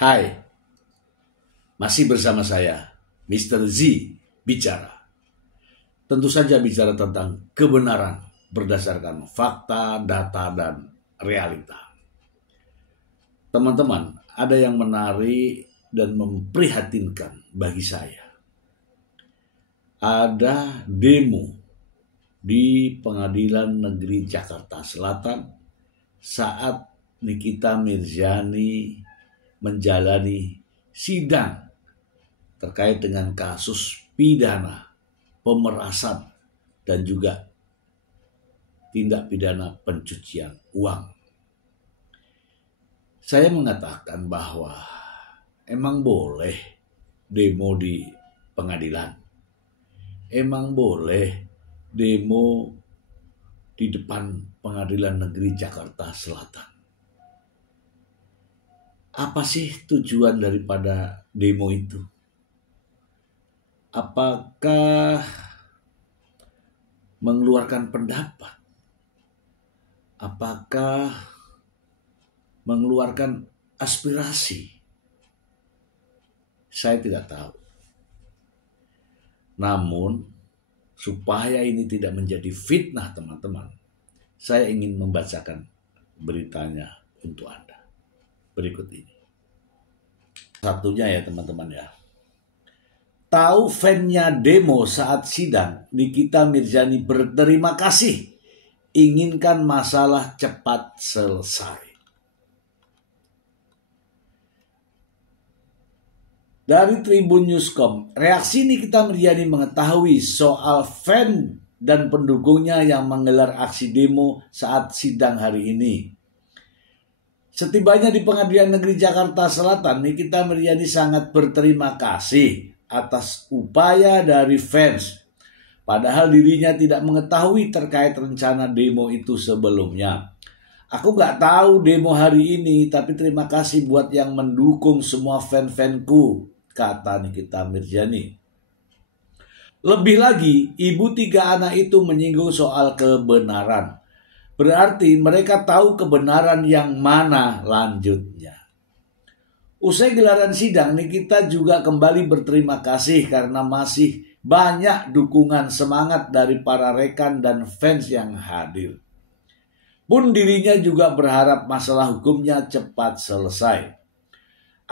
Hai, masih bersama saya, Mr. Z bicara. Tentu saja bicara tentang kebenaran berdasarkan fakta, data, dan realita. Teman-teman, ada yang menarik dan memprihatinkan bagi saya. Ada demo di Pengadilan Negeri Jakarta Selatan saat Nikita Mirzani menjalani sidang terkait dengan kasus pidana pemerasan dan juga tindak pidana pencucian uang. Saya mengatakan bahwa emang boleh demo di pengadilan, emang boleh demo di depan Pengadilan Negeri Jakarta Selatan. Apa sih tujuan daripada demo itu? Apakah mengeluarkan pendapat? Apakah mengeluarkan aspirasi? Saya tidak tahu. Namun, supaya ini tidak menjadi fitnah teman-teman, saya ingin membacakan beritanya untuk Anda. Berikut ini. Satunya ya teman-teman ya. Tahu fan-nya demo saat sidang, Nikita Mirzani berterima kasih, inginkan masalah cepat selesai. Dari Tribun Newscom, reaksi Nikita Mirzani mengetahui soal fan dan pendukungnya yang menggelar aksi demo saat sidang hari ini. Setibanya di Pengadilan Negeri Jakarta Selatan, Nikita Mirzani sangat berterima kasih atas upaya dari fans. Padahal dirinya tidak mengetahui terkait rencana demo itu sebelumnya. Aku gak tahu demo hari ini, tapi terima kasih buat yang mendukung semua fan-fanku, kata Nikita Mirzani. Lebih lagi, ibu 3 anak itu menyinggung soal kebenaran. Berarti mereka tahu kebenaran yang mana lanjutnya. Usai gelaran sidang, Nikita juga kembali berterima kasih karena masih banyak dukungan semangat dari para rekan dan fans yang hadir. Pun dirinya juga berharap masalah hukumnya cepat selesai.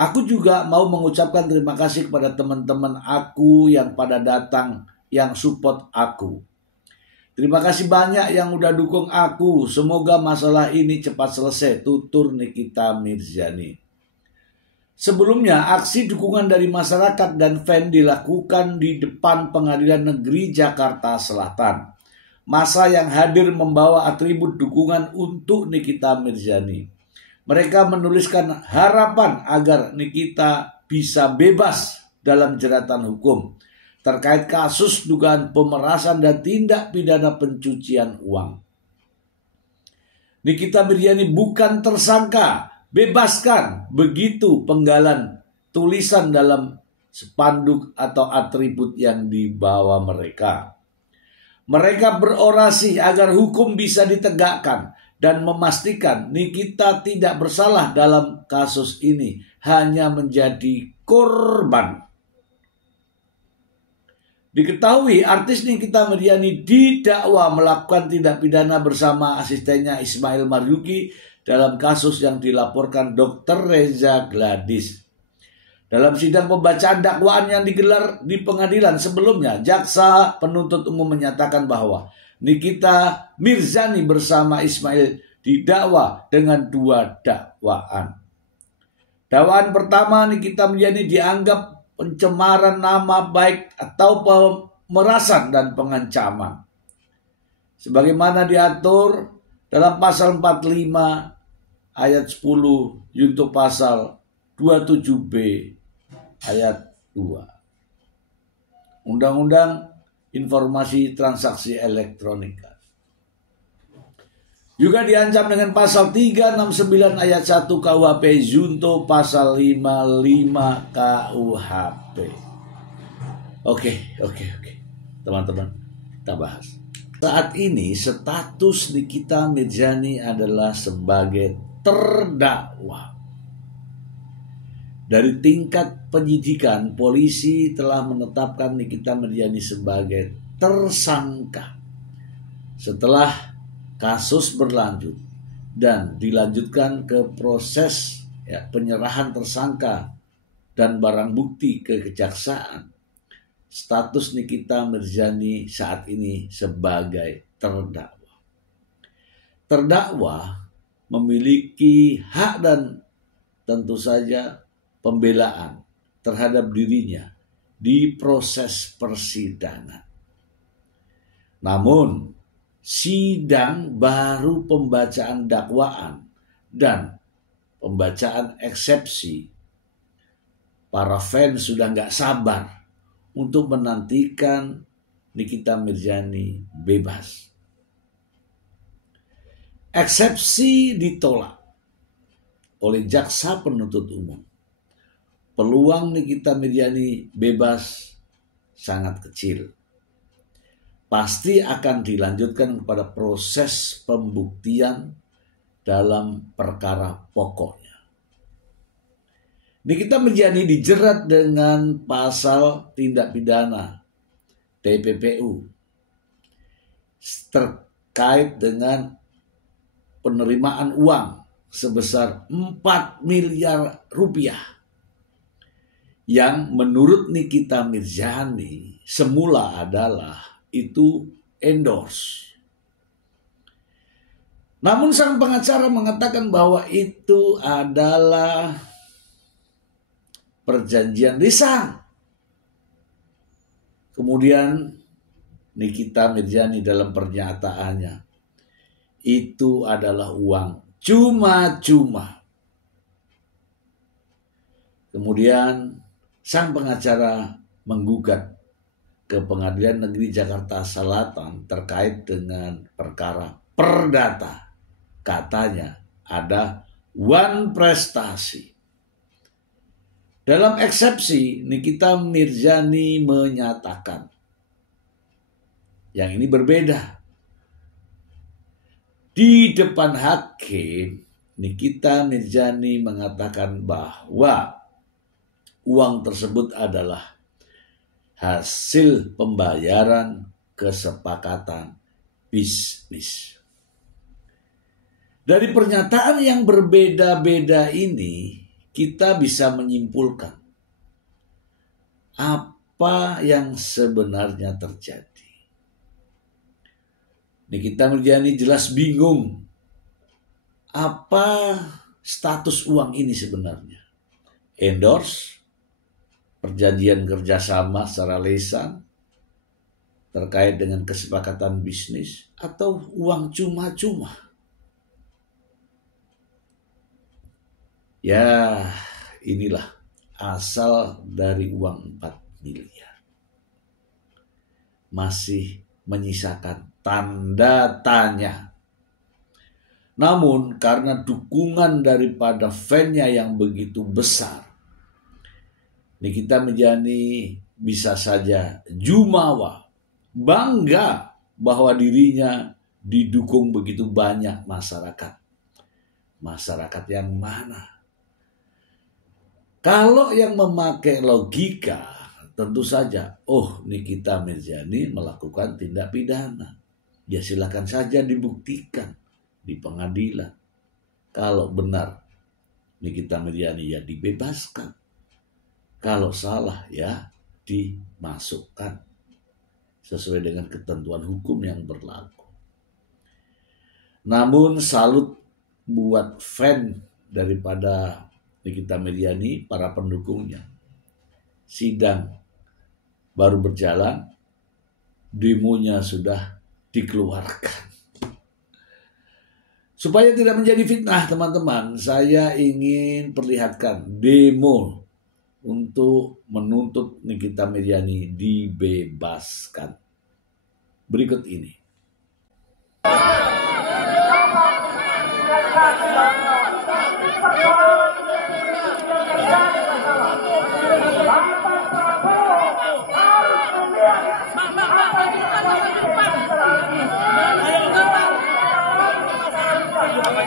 Aku juga mau mengucapkan terima kasih kepada teman-teman aku yang pada datang, yang support aku. Terima kasih banyak yang udah dukung aku. Semoga masalah ini cepat selesai, tutur Nikita Mirzani. Sebelumnya, aksi dukungan dari masyarakat dan fan dilakukan di depan Pengadilan Negeri Jakarta Selatan. Massa yang hadir membawa atribut dukungan untuk Nikita Mirzani. Mereka menuliskan harapan agar Nikita bisa bebas dalam jeratan hukum terkait kasus dugaan pemerasan dan tindak pidana pencucian uang. Nikita Mirzani bukan tersangka, bebaskan, begitu penggalan tulisan dalam spanduk atau atribut yang dibawa mereka. Mereka berorasi agar hukum bisa ditegakkan dan memastikan Nikita tidak bersalah dalam kasus ini, hanya menjadi korban. Diketahui artis Nikita Mirzani didakwa melakukan tindak pidana bersama asistennya Ismail Marzuki dalam kasus yang dilaporkan Dr. Reza Gladys. Dalam sidang pembacaan dakwaan yang digelar di pengadilan sebelumnya, jaksa penuntut umum menyatakan bahwa Nikita Mirzani bersama Ismail didakwa dengan 2 dakwaan. Dakwaan pertama, Nikita Mirzani dianggap pencemaran nama baik atau pemerasan dan pengancaman. Sebagaimana diatur dalam pasal 45 ayat 10 junto pasal 27B ayat 2. Undang-Undang Informasi Transaksi Elektronika. Juga diancam dengan pasal 369 ayat 1 KUHP junto pasal 55 KUHP. Oke. Teman-teman, kita bahas. Saat ini status Nikita Mirzani adalah sebagai terdakwa. Dari tingkat penyidikan, polisi telah menetapkan Nikita Mirzani sebagai tersangka. Setelah kasus berlanjut dan dilanjutkan ke proses penyerahan tersangka dan barang bukti ke kejaksaan, status Nikita Mirzani saat ini sebagai terdakwa. Terdakwa memiliki hak dan tentu saja pembelaan terhadap dirinya di proses persidangan. Namun, sidang baru pembacaan dakwaan dan pembacaan eksepsi. Para fans sudah nggak sabar untuk menantikan Nikita Mirzani bebas. Eksepsi ditolak oleh jaksa penuntut umum. Peluang Nikita Mirzani bebas sangat kecil. Pasti akan dilanjutkan kepada proses pembuktian dalam perkara pokoknya. Nikita Mirzani dijerat dengan pasal tindak pidana TPPU terkait dengan penerimaan uang sebesar 4 miliar rupiah. Yang menurut Nikita Mirzani semula adalah itu endorse. Namun sang pengacara mengatakan bahwa itu adalah perjanjian lisan. Kemudian Nikita Mirzani dalam pernyataannya, itu adalah uang cuma-cuma. Kemudian sang pengacara menggugat ke Pengadilan Negeri Jakarta Selatan terkait dengan perkara perdata. Katanya ada wan prestasi. Dalam eksepsi, Nikita Mirzani menyatakan yang ini berbeda. Di depan hakim, Nikita Mirzani mengatakan bahwa uang tersebut adalah hasil pembayaran kesepakatan bisnis. Dari pernyataan yang berbeda-beda ini, kita bisa menyimpulkan apa yang sebenarnya terjadi. Nikita Mirzani jelas bingung apa status uang ini sebenarnya. Endorse, perjanjian kerjasama secara lisan terkait dengan kesepakatan bisnis, atau uang cuma-cuma. Ya, inilah asal dari uang 4 miliar. Masih menyisakan tanda tanya. Namun karena dukungan daripada fan-nya yang begitu besar, Nikita Mirzani bisa saja jumawa, bangga bahwa dirinya didukung begitu banyak masyarakat. Masyarakat yang mana? Kalau yang memakai logika, tentu saja, Nikita Mirzani melakukan tindak pidana. Ya silakan saja dibuktikan di pengadilan. Kalau benar Nikita Mirzani ya dibebaskan. Kalau salah ya dimasukkan sesuai dengan ketentuan hukum yang berlaku. Namun salut buat fan daripada Nikita Mirzani, para pendukungnya. Sidang baru berjalan, demonya sudah dikeluarkan. Supaya tidak menjadi fitnah teman-teman, saya ingin perlihatkan demo untuk menuntut Nikita Mirzani dibebaskan. Berikut ini.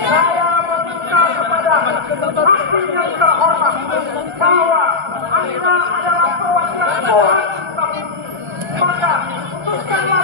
Saya meminta kepada hakim yang terhormat bahwa Anda adalah perwakilan Tuhan, maka putuskanlah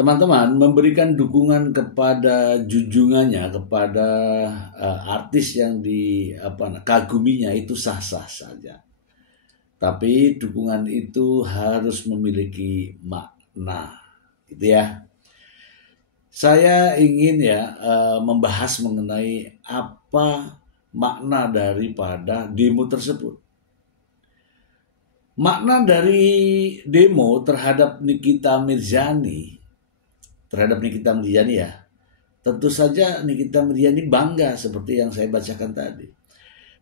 teman-teman memberikan dukungan kepada junjungannya, kepada artis yang kaguminya itu sah-sah saja. Tapi dukungan itu harus memiliki makna, gitu ya. Saya ingin membahas mengenai apa makna daripada demo tersebut. Makna dari demo terhadap Nikita Mirzani ya, tentu saja Nikita Mirzani bangga seperti yang saya bacakan tadi.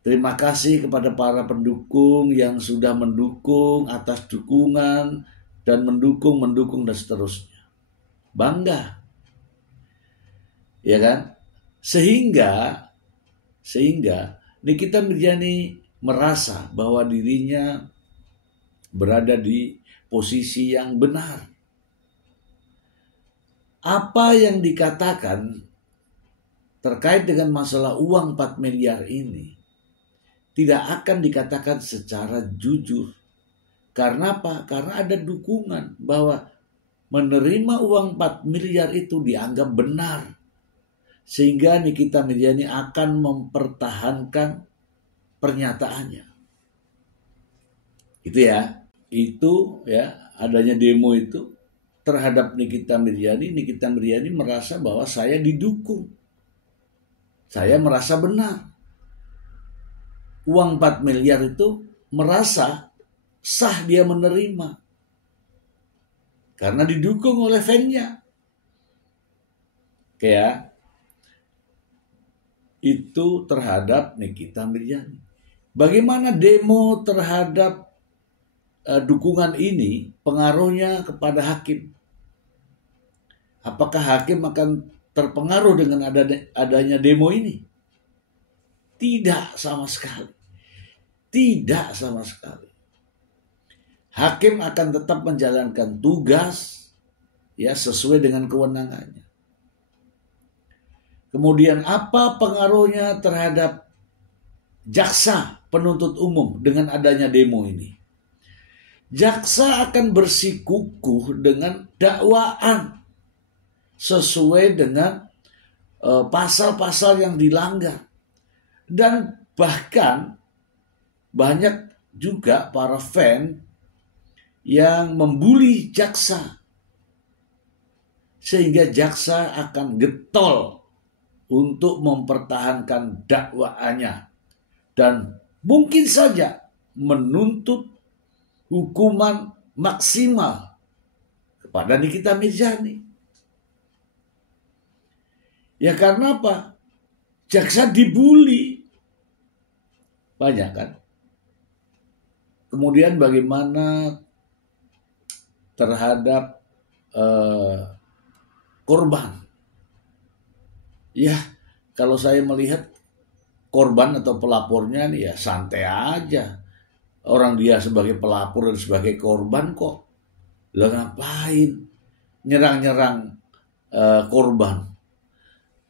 Terima kasih kepada para pendukung yang sudah mendukung, atas dukungan dan mendukung dan seterusnya. Bangga. Ya kan? Sehingga Nikita Mirzani merasa bahwa dirinya berada di posisi yang benar. Apa yang dikatakan terkait dengan masalah uang 4 miliar ini tidak akan dikatakan secara jujur. Karena apa? Karena ada dukungan bahwa menerima uang 4 miliar itu dianggap benar. Sehingga Nikita Mirzani akan mempertahankan pernyataannya. Itu ya, adanya demo itu terhadap Nikita Mirzani merasa bahwa saya didukung. Saya merasa benar. Uang 4 miliar itu merasa sah dia menerima. Karena didukung oleh fan-nya. Itu terhadap Nikita Mirzani. Bagaimana demo terhadap dukungan ini pengaruhnya kepada hakim? Apakah hakim akan terpengaruh dengan adanya demo ini? Tidak sama sekali. Tidak sama sekali. Hakim akan tetap menjalankan tugas sesuai dengan kewenangannya. Kemudian apa pengaruhnya terhadap jaksa penuntut umum dengan adanya demo ini? Jaksa akan bersikukuh dengan dakwaan sesuai dengan pasal-pasal yang dilanggar. Dan bahkan banyak juga para fan yang membuli jaksa. Sehingga jaksa akan getol untuk mempertahankan dakwaannya. Dan mungkin saja menuntut hukuman maksimal kepada Nikita Mirzani. Ya karena apa? Jaksa dibully. Banyak kan? Kemudian bagaimana terhadap korban? Ya, kalau saya melihat korban atau pelapornya santai aja. Orang dia sebagai pelapor dan sebagai korban kok. Lah ngapain nyerang-nyerang korban?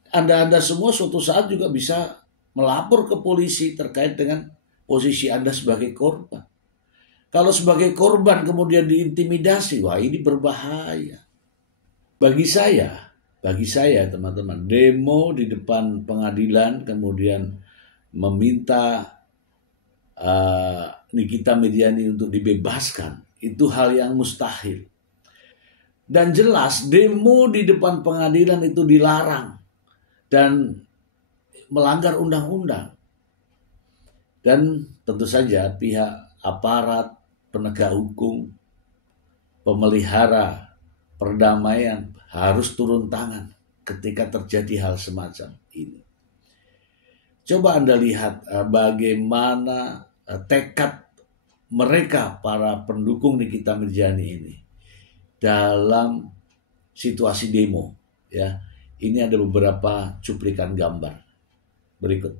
Anda semua suatu saat juga bisa melapor ke polisi terkait dengan posisi Anda sebagai korban. Kalau sebagai korban kemudian diintimidasi, wah ini berbahaya. Bagi saya teman-teman, demo di depan pengadilan kemudian meminta Nikita Mirzani untuk dibebaskan, itu hal yang mustahil. Dan jelas demo di depan pengadilan itu dilarang dan melanggar undang-undang. Dan tentu saja pihak aparat penegak hukum, pemelihara perdamaian harus turun tangan ketika terjadi hal semacam ini. Coba Anda lihat bagaimana tekad mereka, para pendukung Nikita Mirzani ini dalam situasi demo. Ya, ini ada beberapa cuplikan gambar berikut.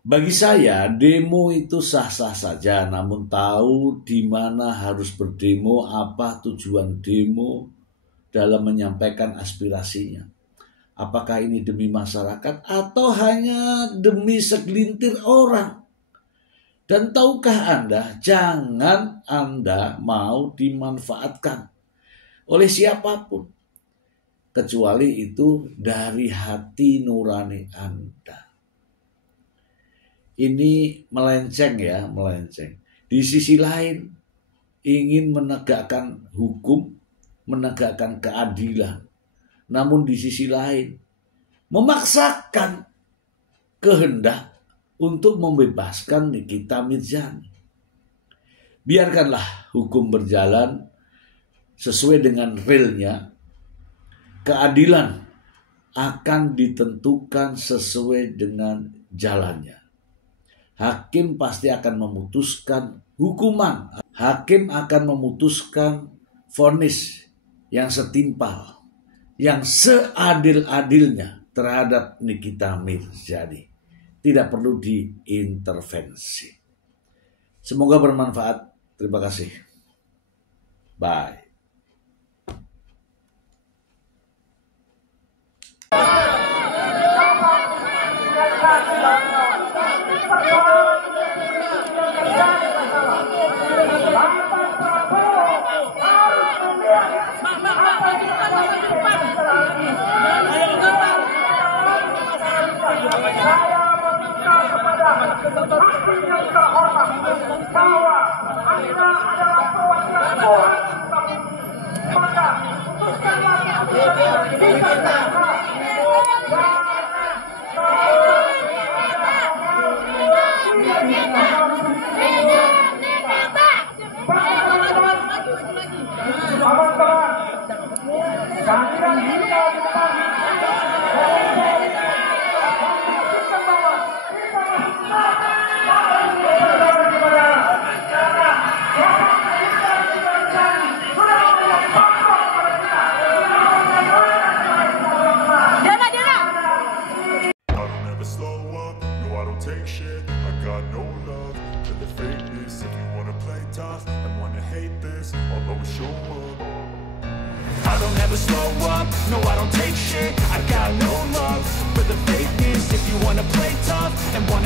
Bagi saya, demo itu sah-sah saja, namun tahu di mana harus berdemo, apa tujuan demo dalam menyampaikan aspirasinya. Apakah ini demi masyarakat atau hanya demi segelintir orang? Dan tahukah Anda, jangan Anda mau dimanfaatkan oleh siapapun, kecuali itu dari hati nurani Anda. Ini melenceng ya, melenceng. Di sisi lain, ingin menegakkan hukum, menegakkan keadilan. Namun di sisi lain, memaksakan kehendak untuk membebaskan Nikita Mirzani. Biarkanlah hukum berjalan sesuai dengan realnya. Keadilan akan ditentukan sesuai dengan jalannya. Hakim pasti akan memutuskan hukuman. Hakim akan memutuskan vonis yang setimpal, yang seadil-adilnya terhadap Nikita Mirzani. Tidak perlu diintervensi. Semoga bermanfaat. Terima kasih. Bye. Hakim yang terhormat bahwa Anda adalah perwakilan Tuhan, maka putuskanlah take shit. I got no love for the fakeness. If you wanna play tough and wanna hate this, I'll always show up. I don't ever slow up, no I don't take shit. I got no love for the fakeness. If you wanna play tough and wanna